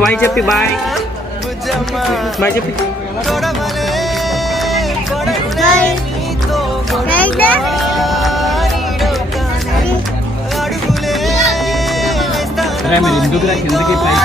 bye చెప్పి bye bye చెప్పి మీరు ఎందుకు కిందకి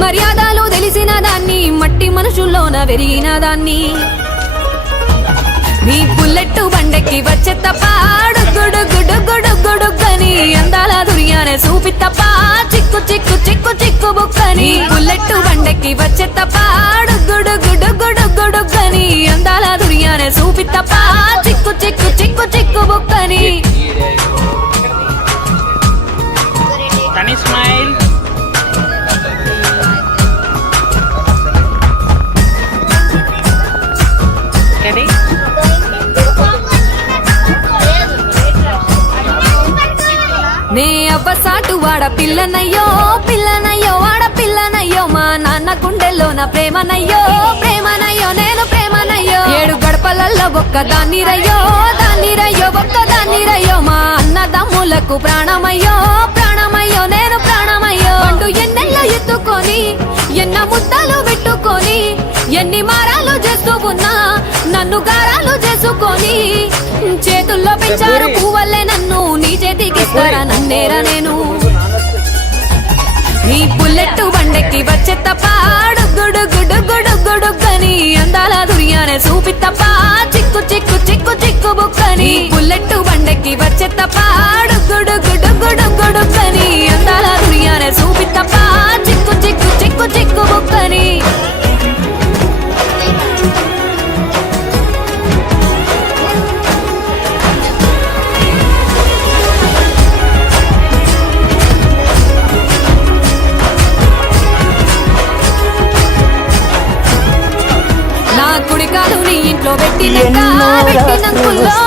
మర్యాదలు తెలిసిన దాన్ని మట్టి మనుషుల్లోన పెరిగిన దాన్ని నీ బుల్లెట్ బండెక్కి వచ్చే తప్ప గుడుగుడుగుడుగుడుగుడుగని అందాల దుర్యానే చూపి తప్ప చిక్కు చిక్కు చిక్కు చిక్కు బుక్కని బుల్లెట్ బండెక్కి వచ్చే తప్ప గుడుగుడుగుడుగుడుగని అందాల దుర్యానే చూపి తప్ప చిక్కు చిక్కు చిక్కు చిక్కు బుక్కని స్మైల్ నే అవ్వసాటు వాడ పిల్లనయ్యో పిల్లనయ్యో వాడ పిల్లనయ్యో మా నాన్న గుండెల్లోన ప్రేమనయ్యో ప్రేమనయ్యో నేను ప్రేమనయ్యో 7 గడపలల్లో ఒక్క దాన్నిరయ్యో దాన్నిరయ్యో ఒక్క దాన్నిరయ్యో మా అన్నదమ్ములకు ప్రాణమయ్యో ప్రాణమయ్యో నేను ప్రాణమయ్యో అంటూ ఎన్నెల్లో ఎత్తుకొని ఎన్న ముద్దలు పెట్టుకొని ఎన్ని మారాలు చేస్తూ ఉన్నా నన్ను గారాలు చేసుకొని చేతుల్లో పెంచారు పువ్వల్లే నన్ను నీ చేతికిస్తారా నన్నేరా నేను నీ బుల్లెట్ బండెక్కి వచ్చే తప్ప గుడుగుడుగుడుగుడుగని అందాల దుర్యానే చూపి తప్ప చిక్కు చిక్కు చిక్కు చిక్కు బుక్కని బుల్లెట్ బండెక్కి వచ్చే తప్ప గుడుగుడుగుడుగుడుగని అందాల దుర్యానే చూపి తప్ప చిక్కు చిక్కు చిక్కు చిక్కు బుక్కని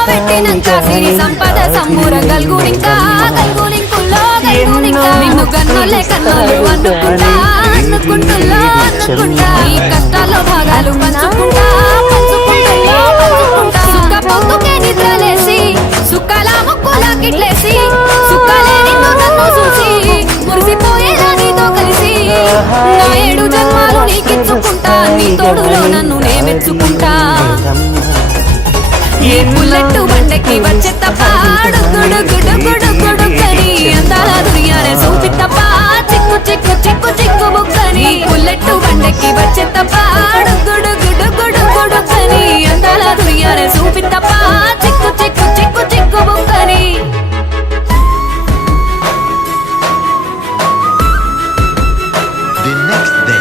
పెట్టినంక సిరి సంపద సంబూర గల్గునింకా గల్గునింకుల్లో గల్గునింకా నిన్ను గన్నోలే కన్నోలు అనుకుంటా అందుకుంటుల్లో అందుకుంటా ఈ కష్టాల్లో భాగాలు పంచుకుంటా పంచుకుంటుల్లో పంచుకుంటా సుఖ పొద్దుకే నిద్రలేసి సుఖాల ముక్కులా కిట్లేసి సుఖాలే నిన్ను నన్ను చూసి మురిసిపోయేలా నీతో కలిసి నా 7 జన్మాలు నీకిచ్చుకుంటా నీ తోడులో నన్ను నే మెచ్చుకుంటా ఈ బుల్లెట్ బండకి వచ్చే తప్ప గుడు గుడు గుడు గుడు కని అందాల దుర్యానే సూపి తప్ప చిక్కు చిక్కు చిక్కు చిక్కు బుక్కని బుల్లెట్ బండకి వచ్చే తప్ప గుడు గుడు గుడు గుడు కని అందాల దుర్యానే సూపి తప్ప చిక్కు చిక్కు చిక్కు చిక్కు బుక్కని The next day,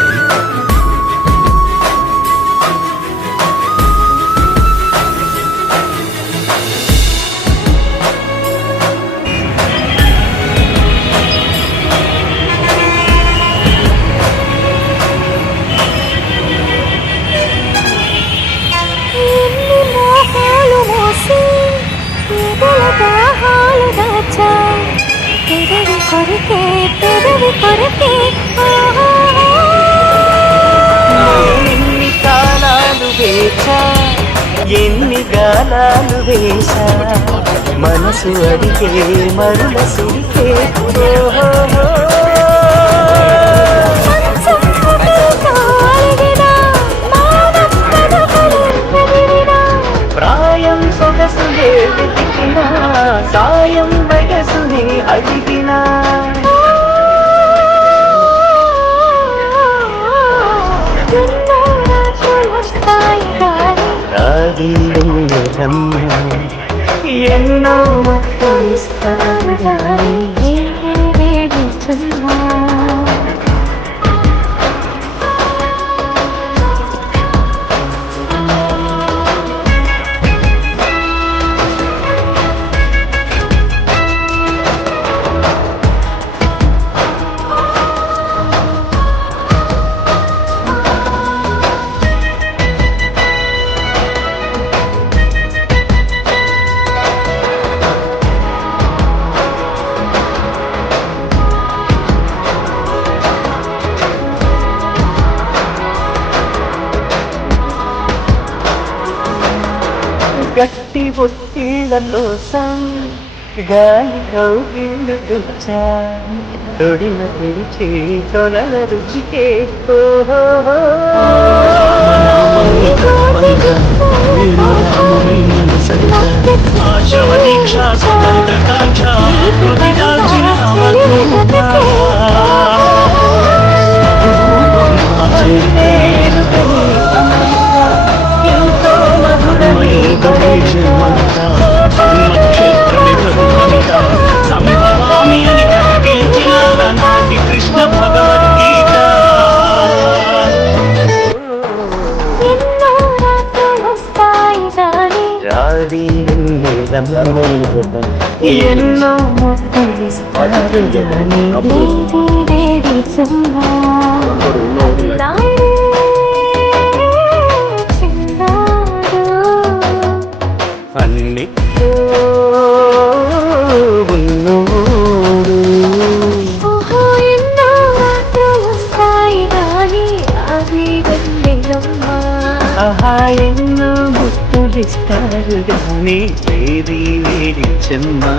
ఎన్ని కాలాలు వేచా ఎన్ని గాలాలు వేశా మనసు అడిగే మరుల సుడికే ప్రాయం సొగసులే వెతికినా సాయం వయసుని అడిగినా ఎన్నో ఇస్తాను గట్టి ఒత్తిళ్లలో గాలి కౌగిళ్ళు దుచ్చా తొడిన పిలిచి తొలల రుచికే ఎంతో మధురమే కృష్ణ భగవద్గీత ఎన్నో ముక్కలిస్తారు అన్ని ఆహా ఎన్నో ముట్టులిస్తారు కానీ వేది వేడి చెమ్మా